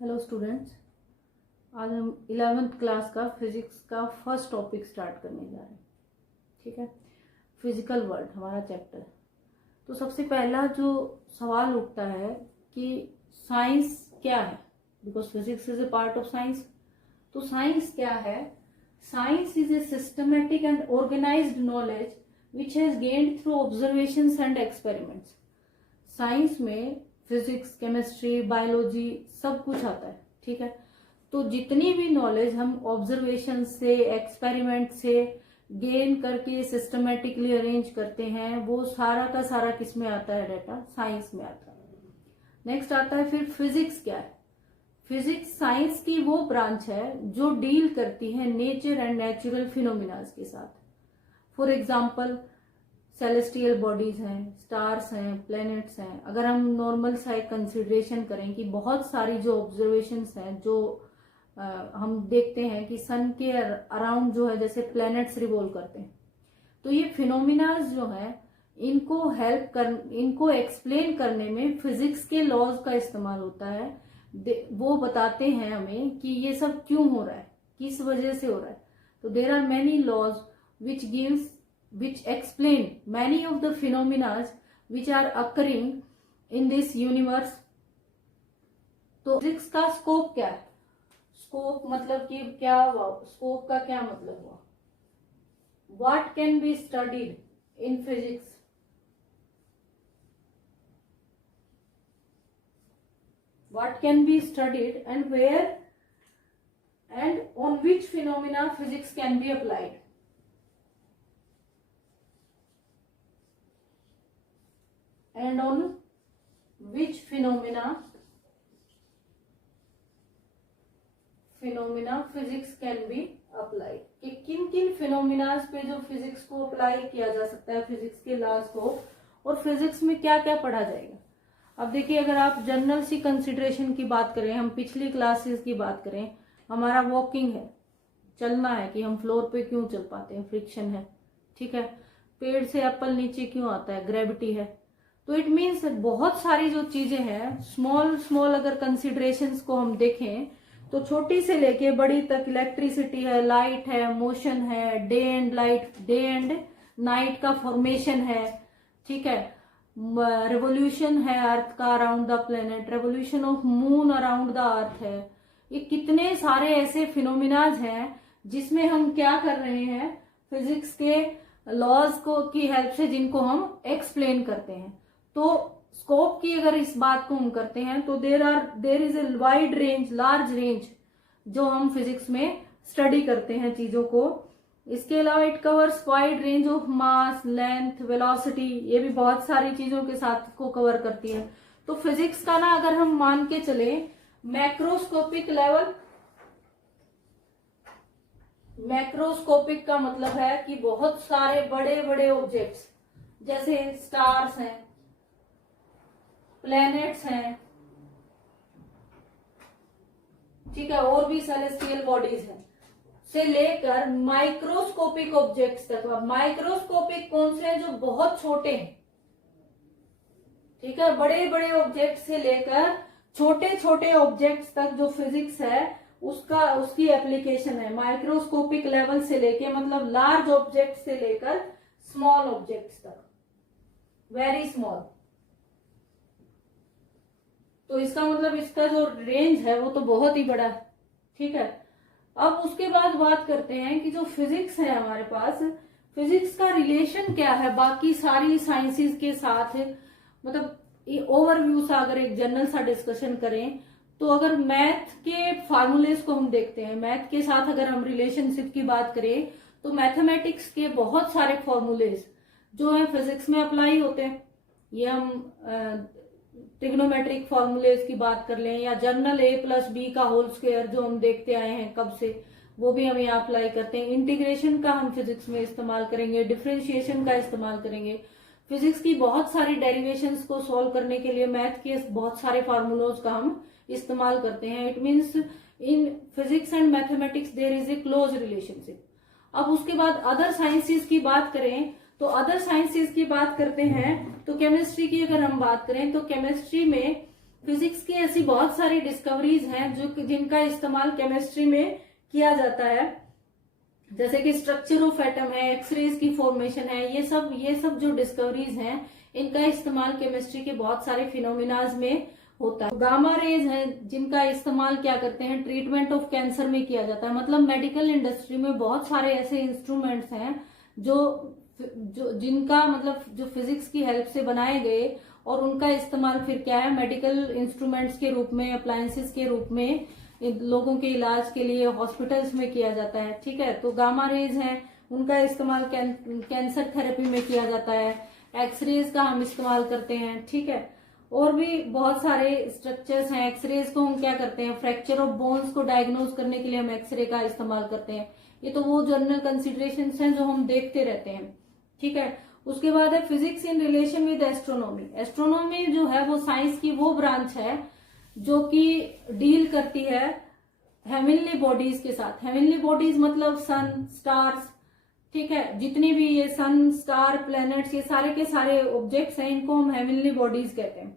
Hello students, आज हम 11th class का फिजिक्स का फर्स्ट टॉपिक स्टार्ट करने जा रहे हैं। ठीक है, फिजिकल वर्ल्ड हमारा चैप्टर। तो सबसे पहला जो सवाल उठता है कि साइंस क्या है, because physics is a part of science. तो साइंस क्या है? Science is a systematic and organised knowledge which has gained through observations and experiments. Science में फिजिक्स, केमिस्ट्री, बायोलॉजी सब कुछ आता है। ठीक है, तो जितनी भी नॉलेज हम ऑब्जर्वेशन से, एक्सपेरिमेंट से गेन करके सिस्टमेटिकली अरेंज करते हैं, वो सारा का सारा किस में आता है? डाटा साइंस में आता है। नेक्स्ट आता है फिर फिजिक्स क्या है? फिजिक्स साइंस की वो ब्रांच है जो डील करती है नेचर एंड नेचुरल फिनोमिनाज के साथ। फॉर एग्जाम्पल, सेलेस्टियल बॉडीज हैं, स्टार्स हैं, प्लैनेट्स हैं। अगर हम नॉर्मल सा कंसिडरेशन करें कि बहुत सारी जो ऑब्जर्वेशंस हैं, जो हम देखते हैं कि सन के अराउंड जो है जैसे प्लैनेट्स रिवॉल्व करते हैं, तो ये फिनोमिनाज जो है इनको एक्सप्लेन करने में फिजिक्स के लॉज का इस्तेमाल होता है। वो बताते हैं हमें कि ये सब क्यों हो रहा है, किस वजह से हो रहा है। तो there are many laws which explain many of the phenomena which are occurring in this universe। तो फिजिक्स का स्कोप क्या है? स्कोप मतलब कि क्या हुआ? स्कोप का क्या मतलब हुआ? What can be studied in physics? What can be studied and where and on which phenomena physics can be applied? And on which phenomena physics can be applied? कि किन किन फिनोमिनाज पे जो फिजिक्स को अप्लाई किया जा सकता है, फिजिक्स के लॉज को, और फिजिक्स में क्या क्या पढ़ा जाएगा। अब देखिए, अगर आप जनरल सी कंसिडरेशन की बात करें, हम पिछली क्लासेस की बात करें, हमारा वॉकिंग है, चलना है कि हम फ्लोर पे क्यों चल पाते हैं? फ्रिक्शन है। ठीक है, पेड़ से एप्पल नीचे क्यों आता है? ग्रेविटी है। तो इट मीन्स बहुत सारी जो चीजें हैं, स्मॉल अगर कंसिडरेशंस को हम देखें तो छोटी से लेके बड़ी तक, इलेक्ट्रिसिटी है, लाइट है, मोशन है, डे एंड नाइट का फॉर्मेशन है। ठीक है, रेवोल्यूशन है अर्थ का around the planet, revolution of moon around the earth है। ये कितने सारे ऐसे फिनोमिनाज हैं जिसमें हम क्या कर रहे हैं? फिजिक्स के लॉज को की हेल्प से जिनको हम एक्सप्लेन करते हैं। तो स्कोप की अगर इस बात को हम करते हैं तो there is a wide range, large range जो हम फिजिक्स में स्टडी करते हैं चीजों को। इसके अलावा it covers wide range of mass, length, velocity, ये भी बहुत सारी चीजों के साथ को कवर करती है। तो फिजिक्स का ना अगर हम मान के चले मैक्रोस्कोपिक लेवल, मैक्रोस्कोपिक का मतलब है कि बहुत सारे बड़े बड़े ऑब्जेक्ट्स जैसे स्टार्स हैं, प्लैनेट्स हैं, ठीक है, और भी सेलेस्टियल बॉडीज हैं, से लेकर माइक्रोस्कोपिक ऑब्जेक्ट्स तक। माइक्रोस्कोपिक कौन से हैं? जो बहुत छोटे हैं। ठीक है, बड़े बड़े ऑब्जेक्ट से लेकर छोटे छोटे ऑब्जेक्ट्स तक जो फिजिक्स है उसकी एप्लीकेशन है। माइक्रोस्कोपिक लेवल से लेके मतलब लार्ज ऑब्जेक्ट से लेकर स्मॉल ऑब्जेक्ट्स तक, वेरी स्मॉल। तो इसका मतलब इसका जो रेंज है वो तो बहुत ही बड़ा है। ठीक है, अब उसके बाद बात करते हैं कि जो फिजिक्स है हमारे पास, फिजिक्स का रिलेशन क्या है बाकी सारी साइंसेस के साथ। मतलब ये ओवरव्यू सा अगर एक जनरल सा डिस्कशन करें तो अगर मैथ के फार्मूलेस को हम देखते हैं, मैथ के साथ अगर हम रिलेशनशिप की बात करें तो मैथमेटिक्स के बहुत सारे फॉर्मूलेस जो है फिजिक्स में अप्लाई होते हैं। ये हम ट्रिग्नोमेट्रिक फॉर्मूलेस की बात कर लें, या जनरल a+b का होल स्क्वायर जो हम देखते आए हैं कब से, वो भी हम यहाँ अप्लाई करते हैं। इंटीग्रेशन का हम फिजिक्स में इस्तेमाल करेंगे, डिफरेंशिएशन का इस्तेमाल करेंगे। फिजिक्स की बहुत सारी डेरिवेशंस को सॉल्व करने के लिए मैथ के बहुत सारे फार्मूलोज का हम इस्तेमाल करते हैं। It means in physics and mathematics there is a close relationship. अब उसके बाद अदर साइंसेस की बात करें तो अदर साइंसेस की बात करते हैं तो केमिस्ट्री की अगर हम बात करें तो केमिस्ट्री में फिजिक्स की ऐसी बहुत सारी डिस्कवरीज हैं जिनका इस्तेमाल केमिस्ट्री में किया जाता है, जैसे कि स्ट्रक्चर ऑफ एटम है, एक्सरेज की फॉर्मेशन है, ये सब जो डिस्कवरीज हैं इनका इस्तेमाल केमिस्ट्री के बहुत सारे फिनोमिनाज में होता है। गामा रेज है जिनका इस्तेमाल क्या करते हैं, ट्रीटमेंट ऑफ कैंसर में किया जाता है। मतलब मेडिकल इंडस्ट्री में बहुत सारे ऐसे इंस्ट्रूमेंट्स हैं जिनका मतलब जो फिजिक्स की हेल्प से बनाए गए और उनका इस्तेमाल फिर क्या है, मेडिकल इंस्ट्रूमेंट्स के रूप में, अप्लायंसेस के रूप में लोगों के इलाज के लिए हॉस्पिटल्स में किया जाता है। ठीक है, तो गामा रेज हैं उनका इस्तेमाल कैंसर थेरेपी में किया जाता है, एक्सरेज का हम इस्तेमाल करते हैं। ठीक है, और भी बहुत सारे स्ट्रक्चर्स हैं। एक्सरेज को हम क्या करते हैं, फ्रैक्चर ऑफ बोन्स को डायग्नोज करने के लिए हम एक्सरे का इस्तेमाल करते हैं। ये तो वो जनरल कंसिडरेशंस हैं जो हम देखते रहते हैं। ठीक है, उसके बाद है physics in relation with astronomy. Astronomy जो है वो साइंस की वो ब्रांच है जो कि डील करती है हेवनली बॉडीज के साथ। हेवनली बॉडीज मतलब सन, स्टार्स, ठीक है, जितनी भी ये सन, स्टार, प्लैनेट्स, ये सारे के सारे ऑब्जेक्ट्स हैं, इनको हम हेवनली बॉडीज कहते हैं।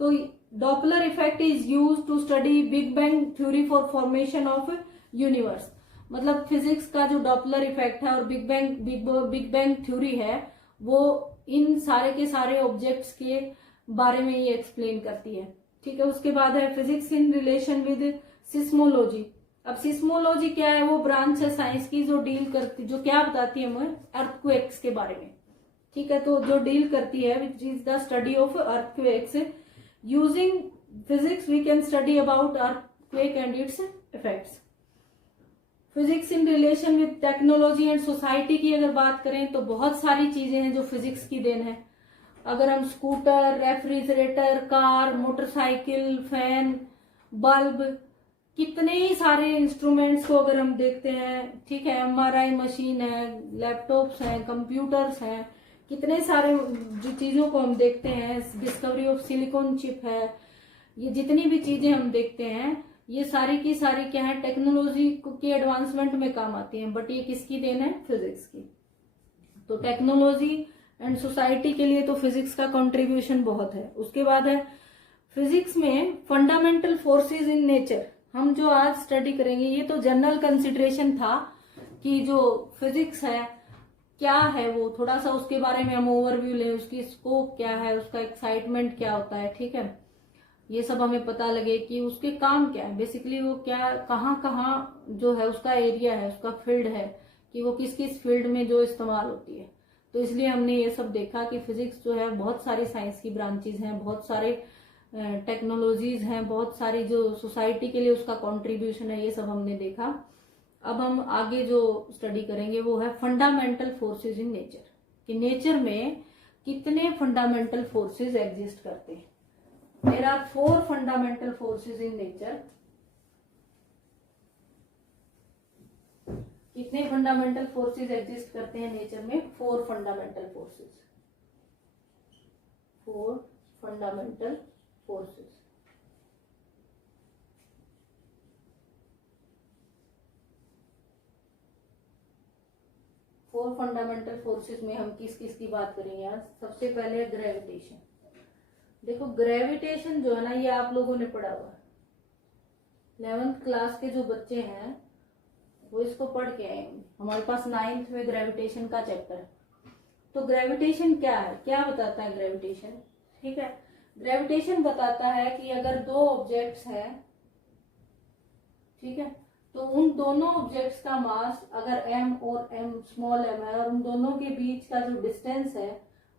तो Doppler effect is used to study big bang theory for formation of universe. मतलब फिजिक्स का जो डॉपलर इफेक्ट है और बिग बैंग थ्योरी है वो इन सारे के सारे ऑब्जेक्ट्स के बारे में ये एक्सप्लेन करती है। ठीक है, उसके बाद है physics in relation with seismology. अब सिस्मोलॉजी क्या है, वो ब्रांच है साइंस की जो डील करती, जो क्या बताती है हमें, अर्थक्वेक्स के बारे में। ठीक है, तो जो डील करती है which is the study of earthquakes. Using physics we can study about earthquake and its effects. Physics in relation with technology and society की अगर बात करें तो बहुत सारी चीजें हैं जो फिजिक्स की देन है। अगर हम scooter, refrigerator, car, motorcycle, fan, bulb, कितने ही सारे इंस्ट्रूमेंट्स को अगर हम देखते हैं, ठीक है, MRI मशीन है, लैपटॉप्स हैं, कंप्यूटर्स हैं, कितने सारे जो चीजों को हम देखते हैं, डिस्कवरी ऑफ सिलिकॉन चिप है, ये जितनी भी चीजें हम देखते हैं ये सारी की सारी क्या है, टेक्नोलॉजी के एडवांसमेंट में काम आती हैं। बट ये किसकी देन है, फिजिक्स की। तो टेक्नोलॉजी एंड सोसाइटी के लिए तो फिजिक्स का कंट्रीब्यूशन बहुत है। उसके बाद है फिजिक्स में फंडामेंटल फोर्सेस इन नेचर। हम जो आज स्टडी करेंगे ये तो जनरल कंसिडरेशन था कि जो फिजिक्स है क्या है, वो थोड़ा सा उसके बारे में हम ओवरव्यू लें, उसकी स्कोप क्या है, उसका एक्साइटमेंट क्या होता है। ठीक है, ये सब हमें पता लगे कि उसके काम क्या है, बेसिकली वो क्या, कहाँ जो है उसका एरिया है, उसका फील्ड है, कि वो किस किस फील्ड में जो इस्तेमाल होती है। तो इसलिए हमने ये सब देखा कि फिजिक्स जो है बहुत सारी साइंस की ब्रांचेज हैं, बहुत सारे टेक्नोलॉजीज हैं, बहुत सारी जो सोसाइटी के लिए उसका कंट्रीब्यूशन है, ये सब हमने देखा। अब हम आगे जो स्टडी करेंगे वो है फंडामेंटल फोर्सेस इन नेचर, कि नेचर में कितने फंडामेंटल फोर्सेस एग्जिस्ट करते हैं। There are 4 fundamental forces in nature. कितने फंडामेंटल फोर्सेस एग्जिस्ट करते हैं नेचर में, 4 fundamental forces. 4 fundamental forces. Four fundamental forces में हम किस किस की बात करेंगे आज। सबसे पहले ग्रेविटेशन। देखो ग्रेविटेशन जो है ना, ये आप लोगों ने पढ़ा हुआ है, 11th क्लास के जो बच्चे हैं वो इसको पढ़ के आए। हमारे पास 9th में ग्रेविटेशन का चैप्टर है। तो ग्रेविटेशन क्या है, क्या बताता है ग्रेविटेशन। ठीक है, ग्रेविटेशन बताता है कि अगर 2 ऑब्जेक्ट्स हैं, ठीक है, तो उन दोनों ऑब्जेक्ट्स का मास अगर m और m स्मॉल m है और उन दोनों के बीच का जो डिस्टेंस है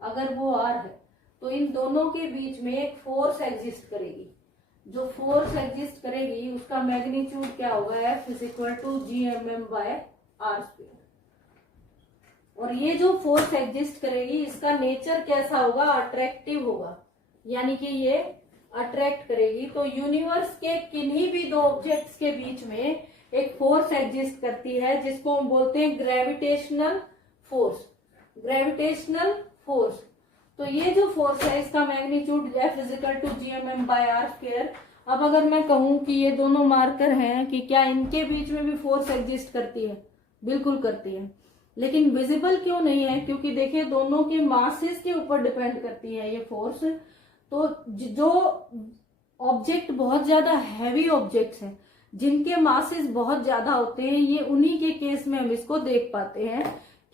अगर वो r है, तो इन दोनों के बीच में एक फोर्स एग्जिस्ट करेगी। जो फोर्स एग्जिस्ट करेगी उसका मैग्नीट्यूड क्या होगा, F = Gmm/r²। और ये जो फोर्स एग्जिस्ट करेगी इसका नेचर कैसा होगा, अट्रैक्टिव होगा, यानी कि ये अट्रैक्ट करेगी। तो यूनिवर्स के किन्हीं भी 2 ऑब्जेक्ट्स के बीच में एक फोर्स एग्जिस्ट करती है जिसको हम बोलते हैं ग्रेविटेशनल फोर्स। ग्रेविटेशनल फोर्स, तो ये जो फोर्स है इसका मैग्नीट्यूड F = Gmm/r²। अब अगर मैं कहूं कि ये दोनों मार्कर हैं कि क्या इनके बीच में भी फोर्स एग्जिस्ट करती है, बिल्कुल करती है, लेकिन विजिबल क्यों नहीं है, क्योंकि देखिए दोनों के मासेस के ऊपर डिपेंड करती है ये फोर्स। तो जो ऑब्जेक्ट बहुत ज्यादा हैवी ऑब्जेक्ट्स हैं जिनके मासेस बहुत ज्यादा होते हैं, ये उन्हीं के केस में हम इसको देख पाते हैं,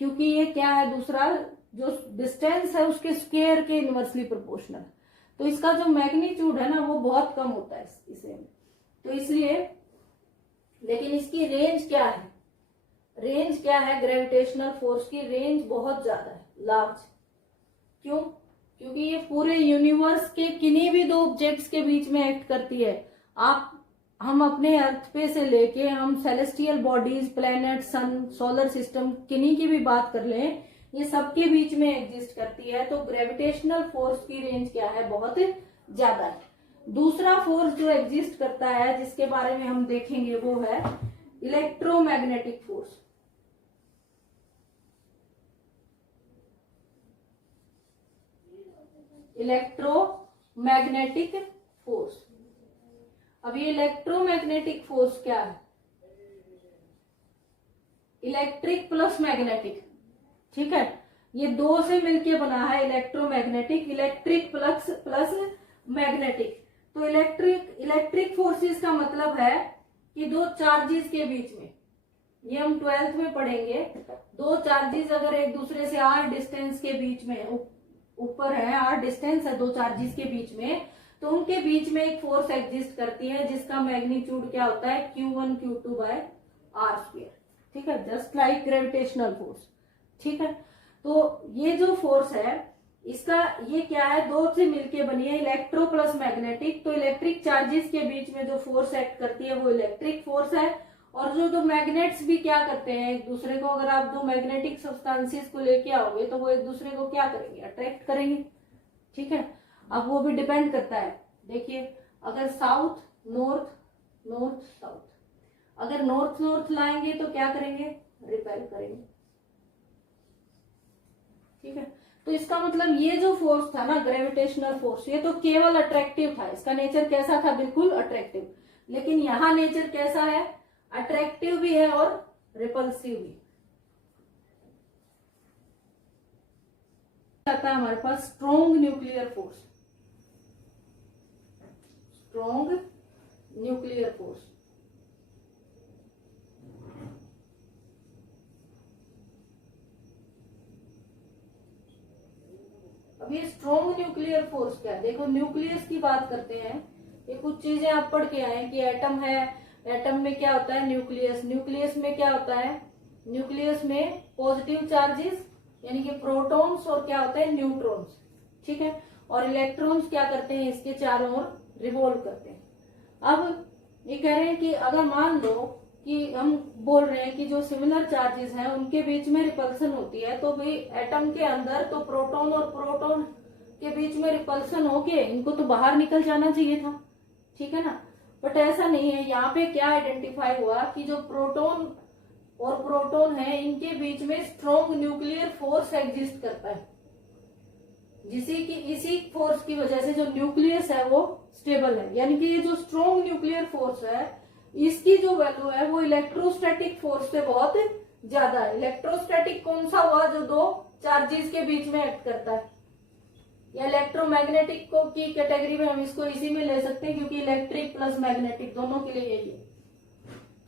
क्योंकि ये क्या है, दूसरा जो डिस्टेंस है उसके स्क्वायर के इनवर्सली प्रोपोर्शनल, तो इसका जो मैग्नीट्यूड है ना वो बहुत कम होता है इसे, तो इसलिए, लेकिन इसकी रेंज क्या है, रेंज क्या है, ग्रेविटेशनल फोर्स की रेंज बहुत ज्यादा है, लार्ज। क्यों? क्योंकि ये पूरे यूनिवर्स के किन्हीं भी दो ऑब्जेक्ट्स के बीच में एक्ट करती है। हम अपने अर्थ पे से लेके हम सेलेस्टियल बॉडीज, प्लैनेट, सन, सोलर सिस्टम, किन्हीं की भी बात कर लें, ये सबके बीच में एग्जिस्ट करती है, तो ग्रेविटेशनल फोर्स की रेंज क्या है, बहुत ज्यादा है। दूसरा फोर्स जो एग्जिस्ट करता है जिसके बारे में हम देखेंगे वो है इलेक्ट्रोमैग्नेटिक फोर्स। Electromagnetic force. अब ये इलेक्ट्रोमैग्नेटिक फोर्स क्या है, इलेक्ट्रिक प्लस मैग्नेटिक, ठीक है, ये दो से मिलके बना है इलेक्ट्रोमैग्नेटिक, इलेक्ट्रिक प्लस मैग्नेटिक। तो इलेक्ट्रिक फोर्सेस का मतलब है कि दो चार्जेस के बीच में, ये हम 12th में पढ़ेंगे, दो चार्जेस अगर एक दूसरे से r डिस्टेंस के बीच में ऊपर है, r डिस्टेंस है दो चार्जेस के बीच में, तो उनके बीच में एक फोर्स एग्जिस्ट करती है जिसका मैग्नीट्यूड क्या होता है, Q1 Q2 बाय r², ठीक है, जस्ट लाइक ग्रेविटेशनल फोर्स, ठीक है। तो ये जो फोर्स है इसका, ये क्या है, दो से मिलके बनी है, इलेक्ट्रो प्लस मैग्नेटिक, तो इलेक्ट्रिक चार्जेस के बीच में जो फोर्स एक्ट करती है वो इलेक्ट्रिक फोर्स है। और जो दो मैग्नेट्स भी क्या करते हैं एक दूसरे को, अगर आप दो मैग्नेटिक सब्सटेंसेस को लेके आओगे तो वो एक दूसरे को क्या करेंगे, अट्रैक्ट करेंगे, ठीक है। अब वो भी डिपेंड करता है, देखिए अगर साउथ नॉर्थ, नॉर्थ साउथ, अगर नॉर्थ नॉर्थ लाएंगे तो क्या करेंगे, रिपेल करेंगे, ठीक है। तो इसका मतलब ये जो फोर्स था ना ग्रेविटेशनल फोर्स, ये तो केवल अट्रैक्टिव था, इसका नेचर कैसा था, बिल्कुल अट्रैक्टिव। लेकिन यहाँ नेचर कैसा है, अट्रैक्टिव भी है और रिपल्सिव भी। आता है हमारे पास strong nuclear force, strong nuclear force. अब ये स्ट्रॉन्ग न्यूक्लियर फोर्स क्या है, देखो न्यूक्लियस की बात करते हैं, ये कुछ चीजें आप पढ़ के आए कि एटम है, एटम में क्या होता है, न्यूक्लियस, न्यूक्लियस में क्या होता है, न्यूक्लियस में पॉजिटिव चार्जेस यानी कि प्रोटॉन्स और क्या होते हैं, न्यूट्रॉन्स, ठीक है, और इलेक्ट्रॉन्स क्या करते हैं, इसके चारों ओर रिवॉल्व करते हैं। अब ये कह रहे हैं कि अगर मान लो कि हम बोल रहे हैं कि जो सिमिलर चार्जेस हैं उनके बीच में रिपल्सन होती है, तो भाई एटम के अंदर तो प्रोटॉन और प्रोटॉन के बीच में रिपल्सन होके इनको तो बाहर निकल जाना चाहिए था, ठीक है ना, बट ऐसा नहीं है। यहाँ पे क्या आइडेंटिफाई हुआ कि जो प्रोटॉन और प्रोटॉन है इनके बीच में स्ट्रॉन्ग न्यूक्लियर फोर्स एग्जिस्ट करता है, इसी फोर्स की वजह से जो न्यूक्लियस है वो स्टेबल है। यानी कि ये जो स्ट्रॉन्ग न्यूक्लियर फोर्स है इसकी जो वैल्यू है वो इलेक्ट्रोस्टैटिक फोर्स से बहुत ज्यादा है। इलेक्ट्रोस्टैटिक कौन सा हुआ, जो दो चार्जेस के बीच में एक्ट करता है, या इलेक्ट्रोमैग्नेटिक को की कैटेगरी में हम इसको इसी में ले सकते हैं, क्योंकि इलेक्ट्रिक प्लस मैग्नेटिक दोनों के लिए यही है।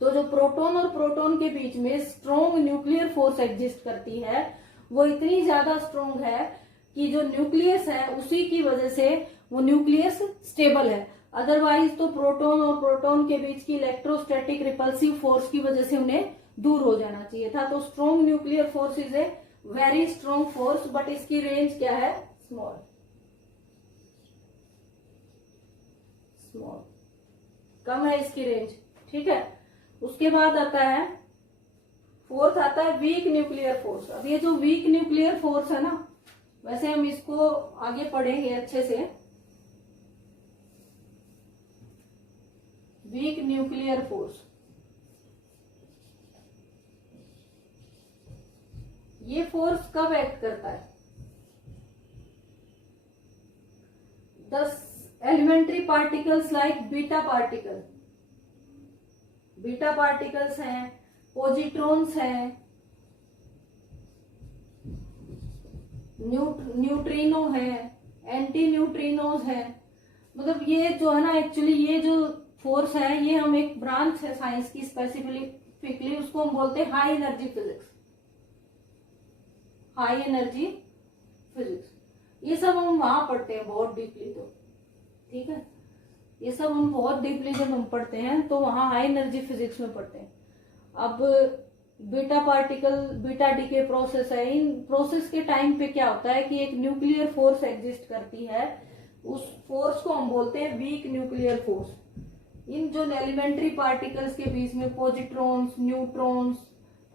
तो जो प्रोटॉन और प्रोटॉन के बीच में स्ट्रॉन्ग न्यूक्लियर फोर्स एग्जिस्ट करती है वो इतनी ज्यादा स्ट्रॉन्ग है कि जो न्यूक्लियस है उसी की वजह से वो न्यूक्लियस स्टेबल है। अदरवाइज तो प्रोटॉन और प्रोटॉन के बीच की इलेक्ट्रोस्टैटिक रिपल्सिव फोर्स की वजह से उन्हें दूर हो जाना चाहिए था। तो strong nuclear force is a very strong force, but इसकी रेंज क्या है, स्मॉल, स्मॉल, कम है इसकी रेंज, ठीक है। उसके बाद आता है फोर्थ, आता है वीक न्यूक्लियर फोर्स। अब ये जो वीक न्यूक्लियर फोर्स है ना, वैसे हम इसको आगे पढ़ेंगे अच्छे से। वीक न्यूक्लियर फोर्स, ये फोर्स कब एक्ट करता है, 10 elementary particles like beta particle, beta particles हैं, पॉजिट्रॉन्स हैं, न्यूट्रिनो है, एंटी न्यूट्रिनोज है, मतलब ये जो है ना, एक्चुअली ये जो फोर्स है ये हम एक ब्रांच है साइंस की स्पेसिफिकली, उसको हम बोलते हैं high energy physics. High energy physics ये सब हम वहां पढ़ते हैं बहुत डीपली, तो ठीक है, ये सब हम बहुत डीपली जब हम पढ़ते हैं तो वहां हाई एनर्जी फिजिक्स में पढ़ते हैं। अब beta particle, beta decay process है, इन प्रोसेस के टाइम पे क्या होता है कि एक न्यूक्लियर फोर्स एग्जिस्ट करती है, उस फोर्स को हम बोलते हैं वीक न्यूक्लियर फोर्स। इन जो एलिमेंट्री पार्टिकल्स के बीच में पॉजिट्रॉन्स, न्यूट्रॉन्स,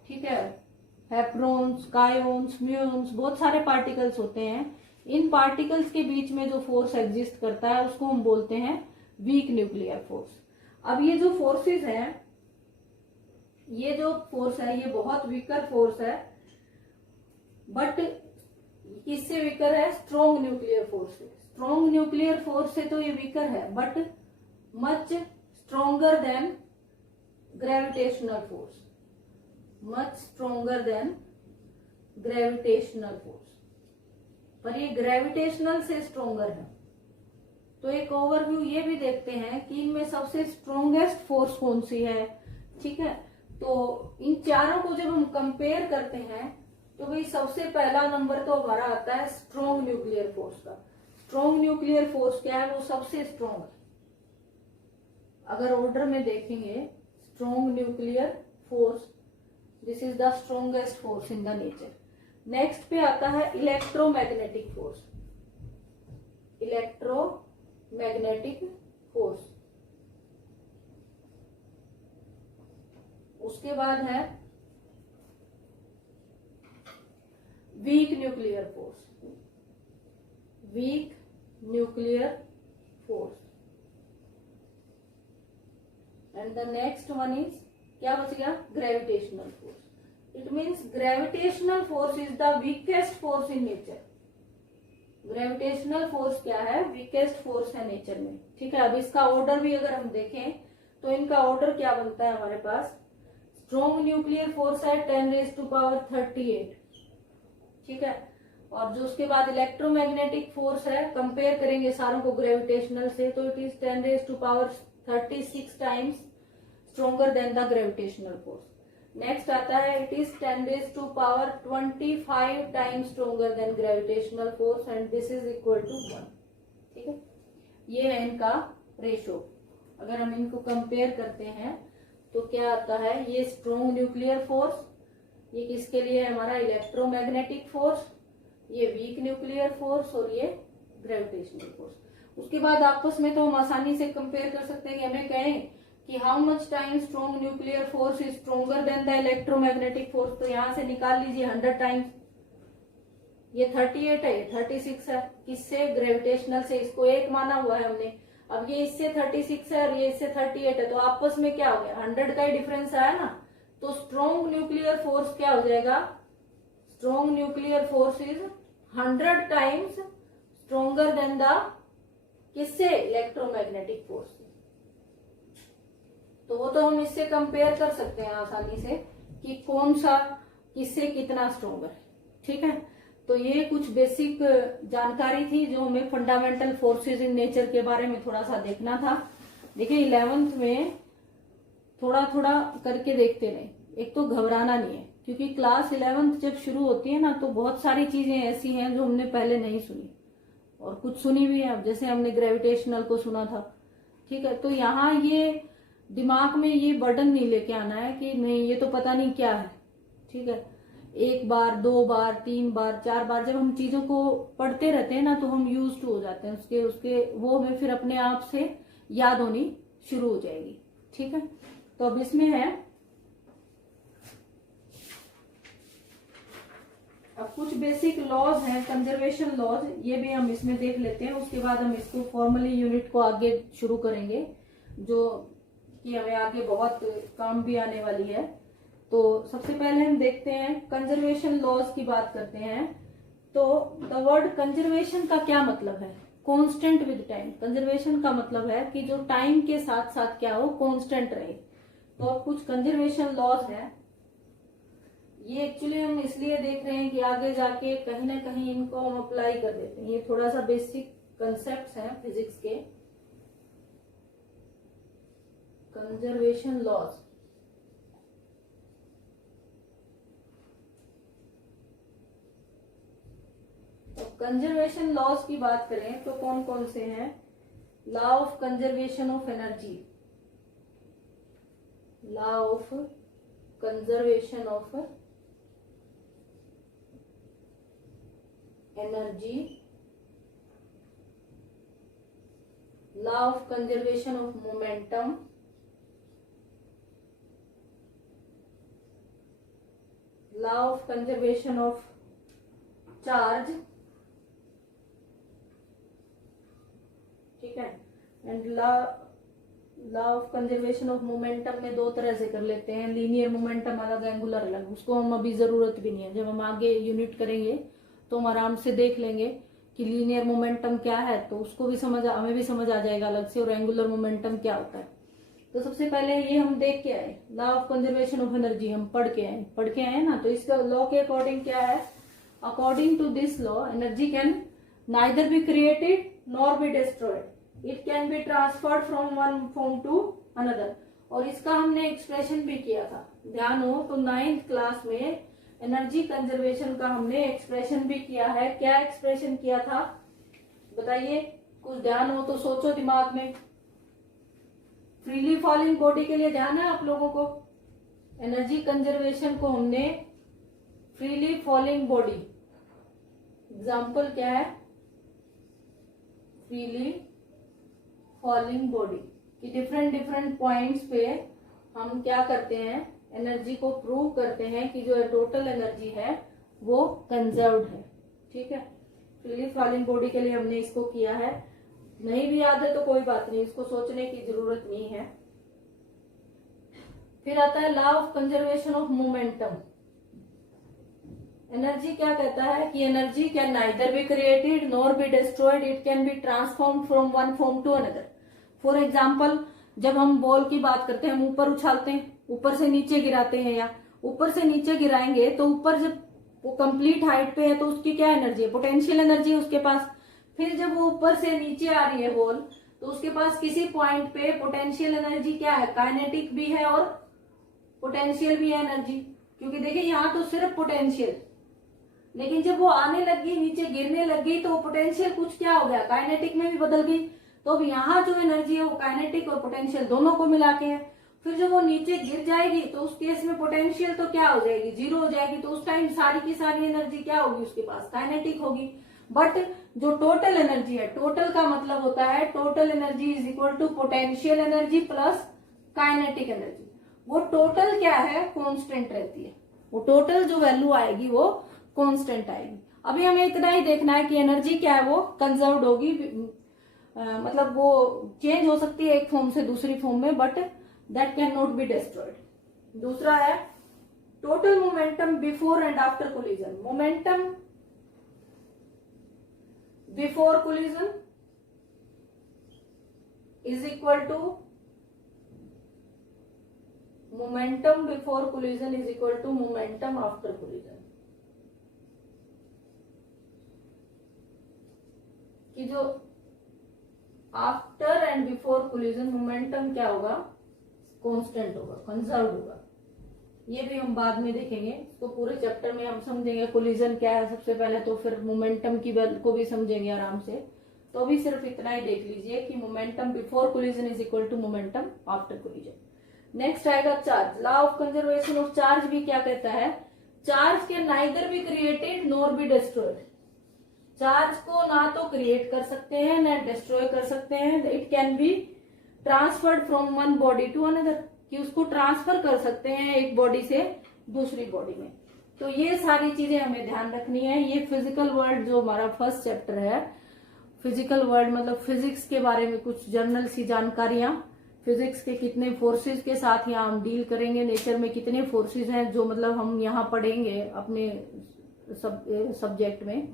ठीक है, हेप्रोन्स, कायोन्स, म्यून्स, बहुत सारे पार्टिकल्स होते हैं। इन पार्टिकल्स के बीच में जो फोर्स एग्जिस्ट करता है उसको हम बोलते हैं वीक न्यूक्लियर फोर्स। अब ये जो फोर्सेस हैं, ये जो फोर्स है ये बहुत वीकर फोर्स है, बट किससे वीकर है? स्ट्रॉन्ग न्यूक्लियर फोर्स से। स्ट्रॉन्ग न्यूक्लियर फोर्स से तो ये वीकर है, but much stronger than gravitational force, much stronger than gravitational force, पर ये ग्रेविटेशनल से स्ट्रॉन्गर है। तो एक ओवरव्यू ये भी देखते हैं कि इनमें सबसे स्ट्रॉन्गेस्ट फोर्स कौन सी है, ठीक है। तो इन चारों को जब हम कंपेयर करते हैं तो भाई सबसे पहला नंबर तो हमारा आता है स्ट्रॉन्ग न्यूक्लियर फोर्स का। स्ट्रॉन्ग न्यूक्लियर फोर्स क्या है? वो सबसे स्ट्रॉन्ग है। अगर ऑर्डर में देखेंगे, strong nuclear force, this is the strongest force in the nature. Next पे आता है इलेक्ट्रोमैग्नेटिक फोर्स, इलेक्ट्रोमैग्नेटिक फोर्स। उसके बाद है week nuclear force, week nuclear force. And the next one is, क्या बच गया? Gravitational force. It means gravitational force is the weakest force in nature. Gravitational force क्या है? वीकेस्ट फोर्स है nature में, ठीक है। अब इसका ऑर्डर भी अगर हम देखें तो इनका ऑर्डर क्या बनता है हमारे पास? स्ट्रॉन्ग न्यूक्लियर फोर्स है 10⁻38, ठीक है। और जो उसके बाद इलेक्ट्रोमैग्नेटिक फोर्स है, कंपेयर करेंगे सारों को ग्रेविटेशनल से, तो it is 10⁻36 times stronger than the gravitational force. Next आता है it is 10⁻25 times stronger than gravitational force and this is equal to 1, ठीक है। ये है इनका रेशो। अगर हम इनको कंपेयर करते हैं तो क्या आता है? ये स्ट्रॉन्ग न्यूक्लियर फोर्स, ये किसके लिए है? हमारा इलेक्ट्रोमैग्नेटिक फोर्स, ये वीक न्यूक्लियर फोर्स और ये ग्रेविटेशनल फोर्स। उसके बाद आपस में तो हम आसानी से कंपेयर कर सकते हैं कि हमें कहें कि how much time strong nuclear force is stronger than the electromagnetic force, तो यहां से निकाल लीजिए 100 टाइम्स। ये 38 है, ये 36 है। किससे? ग्रेविटेशनल से। इसको 1 माना हुआ है हमने। अब ये इससे 36 है और ये इससे 38 है, तो आपस में क्या हो गया? 100 का ही डिफरेंस आया ना। तो स्ट्रॉन्ग न्यूक्लियर फोर्स क्या हो जाएगा? Strong nuclear force is 100 times stronger than the, किससे? Electromagnetic force. तो वो तो हम इससे कंपेयर कर सकते हैं आसानी से कि कौन सा किससे कितना स्ट्रॉन्गर है, ठीक है। तो ये कुछ बेसिक जानकारी थी जो हमें फंडामेंटल फोर्सेस इन नेचर के बारे में थोड़ा सा देखना था। देखिए 11th में थोड़ा थोड़ा करके देखते रहे, एक तो घबराना नहीं है, क्योंकि क्लास 11th जब शुरू होती है ना तो बहुत सारी चीजें ऐसी हैं जो हमने पहले नहीं सुनी और कुछ सुनी भी है। अब जैसे हमने ग्रेविटेशनल को सुना था, ठीक है। तो यहाँ ये दिमाग में ये बर्डन नहीं लेके आना है कि नहीं ये तो पता नहीं क्या है, ठीक है। 1 बार 2 बार 3 बार 4 बार जब हम चीजों को पढ़ते रहते हैं ना तो हम यूज्ड हो जाते हैं उसके वो हमें फिर अपने आप से याद होनी शुरू हो जाएगी, ठीक है। तो अब इसमें है, अब कुछ बेसिक लॉज हैं, कंजर्वेशन लॉज, ये भी हम इसमें देख लेते हैं। उसके बाद हम इसको फॉर्मली यूनिट को आगे शुरू करेंगे जो कि हमें आगे बहुत काम भी आने वाली है। तो सबसे पहले हम देखते हैं कंजर्वेशन लॉज की बात करते हैं। तो द वर्ड कंजर्वेशन का क्या मतलब है? Constant with time. कंजर्वेशन का मतलब है कि जो टाइम के साथ साथ क्या हो, कांस्टेंट रहे। तो अब कुछ कंजर्वेशन लॉज है, ये एक्चुअली हम इसलिए देख रहे हैं कि आगे जाके कहीं ना कहीं इनको हम अप्लाई कर देते हैं। ये थोड़ा सा बेसिक कंसेप्ट हैं फिजिक्स के, कंजर्वेशन लॉज। तो कंजर्वेशन लॉज की बात करें तो कौन कौन से हैं? Law of conservation of energy, law of conservation of energy, law of conservation of momentum, law of conservation of charge, ठीक है। And law of conservation of momentum में दो तरह से कर लेते हैं, लीनियर मोमेंटम अलग, एंगुलर अलग। उसको हम अभी जरूरत भी नहीं है, जब हम आगे यूनिट करेंगे तो हम आराम से देख लेंगे कि लीनियर मोमेंटम क्या है, तो उसको भी हमें भी समझ आ जाएगा अलग से, और एंगुलर मोमेंटम क्या होता है। तो सबसे पहले ये हम देख के आए, law of conservation of energy हम पढ़ के आए ना। तो इसका लॉ के अकॉर्डिंग क्या है? According to this law, energy can neither be created nor be destroyed, it can be transferred from one form to another. और इसका हमने एक्सप्रेशन भी किया था, ध्यान हो तो 9th क्लास में एनर्जी कंजर्वेशन का हमने एक्सप्रेशन भी किया है। क्या एक्सप्रेशन किया था बताइए, कुछ ध्यान हो तो सोचो दिमाग में। फ्रीली फॉलिंग बॉडी के लिए ध्यान है आप लोगों को? एनर्जी कंजर्वेशन को हमने फ्रीली फॉलिंग बॉडी, एग्जाम्पल क्या है? फ्रीली फॉलिंग बॉडी कि डिफरेंट पॉइंट्स पे हम क्या करते हैं, एनर्जी को प्रूव करते हैं कि जो टोटल एनर्जी है वो कंजर्व्ड है, ठीक है। फ्रीली फॉलिंग बॉडी के लिए हमने इसको किया है। नहीं भी याद है तो कोई बात नहीं, इसको सोचने की जरूरत नहीं है। फिर आता है law of conservation of momentum. Energy क्या कहता है कि energy can neither be created nor be destroyed, it can be transformed from one form to another. For example, जब हम बॉल की बात करते हैं, हम ऊपर उछालते हैं, ऊपर से नीचे गिराते हैं, या ऊपर से नीचे गिराएंगे तो ऊपर जब वो कंप्लीट हाइट पे है तो उसकी क्या एनर्जी है? पोटेंशियल एनर्जी है उसके पास। फिर जब वो ऊपर से नीचे आ रही है बॉल, तो उसके पास किसी पॉइंट पे पोटेंशियल एनर्जी क्या है? काइनेटिक भी है और पोटेंशियल भी है एनर्जी। क्योंकि देखिए यहाँ तो सिर्फ पोटेंशियल, लेकिन जब वो आने लगी, नीचे गिरने लगी, तो पोटेंशियल कुछ क्या हो गया? काइनेटिक में भी बदल गई। तो अब यहाँ जो एनर्जी है वो काइनेटिक और पोटेंशियल दोनों को मिला के है। फिर जब वो नीचे गिर जाएगी तो उस केस में पोटेंशियल तो क्या हो जाएगी? जीरो हो जाएगी। तो उस टाइम सारी की सारी एनर्जी क्या होगी उसके पास? काइनेटिक होगी। बट जो टोटल एनर्जी है, टोटल का मतलब होता है total energy is equal to potential energy plus kinetic energy. वो टोटल क्या है? कांस्टेंट रहती है। वो टोटल जो वैल्यू आएगी वो कांस्टेंट आएगी। अभी हमें इतना ही देखना है कि एनर्जी क्या है, वो कंजर्व्ड होगी, मतलब वो चेंज हो सकती है एक फॉर्म से दूसरी फॉर्म में, but that can not be destroyed. दूसरा है total momentum before and after collision. Momentum before collision is equal to momentum before collision is equal to momentum after collision. कि जो after and before collision momentum क्या होगा? Constant होगा, conserve होगा। ये भी हम बाद में देखेंगे, इसको पूरे चैप्टर में हम समझेंगे कोलिजन क्या है सबसे पहले, तो फिर मोमेंटम की को भी समझेंगे आराम से। तो अभी सिर्फ इतना ही देख लीजिए कि momentum before collision is equal to momentum after collision. Next आएगा charge. Law of conservation of charge भी क्या कहता है? Charge can neither be created nor be destroyed. Charge को ना तो क्रिएट कर सकते हैं ना डिस्ट्रॉय कर सकते हैं। It can be transferred from one body to another, कि उसको ट्रांसफर कर सकते हैं एक बॉडी से दूसरी बॉडी में। तो ये सारी चीजें हमें ध्यान रखनी है। ये फिजिकल वर्ल्ड जो हमारा फर्स्ट चैप्टर है, फिजिकल वर्ल्ड मतलब फिजिक्स के बारे में कुछ जनरल सी जानकारियां, फिजिक्स के कितने फोर्सेज के साथ यहाँ हम डील करेंगे, नेचर में कितने फोर्सेज हैं जो मतलब हम यहाँ पढ़ेंगे अपने सब्जेक्ट में,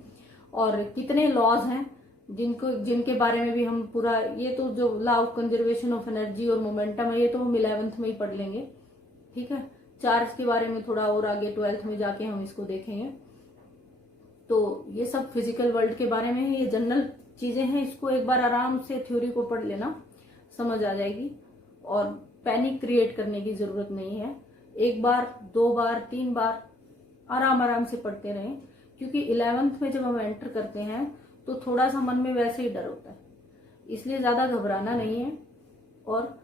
और कितने लॉज हैं जिनके बारे में भी हम पूरा, ये तो जो law of conservation of energy और मोमेंटम है ये तो हम 11th में ही पढ़ लेंगे, ठीक है। चार्ज के बारे में थोड़ा और आगे 12th में जाके हम इसको देखेंगे। तो ये सब फिजिकल वर्ल्ड के बारे में है, ये जनरल चीजें हैं, इसको एक बार आराम से थ्योरी को पढ़ लेना, समझ आ जाएगी। और पैनिक क्रिएट करने की जरूरत नहीं है। एक बार, दो बार, तीन बार आराम आराम से पढ़ते रहें, क्योंकि 11th में जब हम एंटर करते हैं तो थोड़ा सा मन में वैसे ही डर होता है, इसलिए ज्यादा घबराना नहीं है। और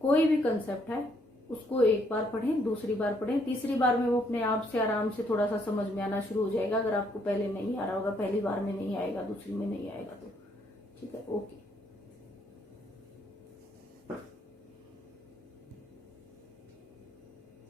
कोई भी कंसेप्ट है उसको एक बार पढ़ें, दूसरी बार पढ़ें, तीसरी बार में वो अपने आप से आराम से थोड़ा सा समझ में आना शुरू हो जाएगा। अगर आपको पहले नहीं आ रहा होगा, पहली बार में नहीं आएगा, दूसरी में नहीं आएगा तो ठीक है। ओके।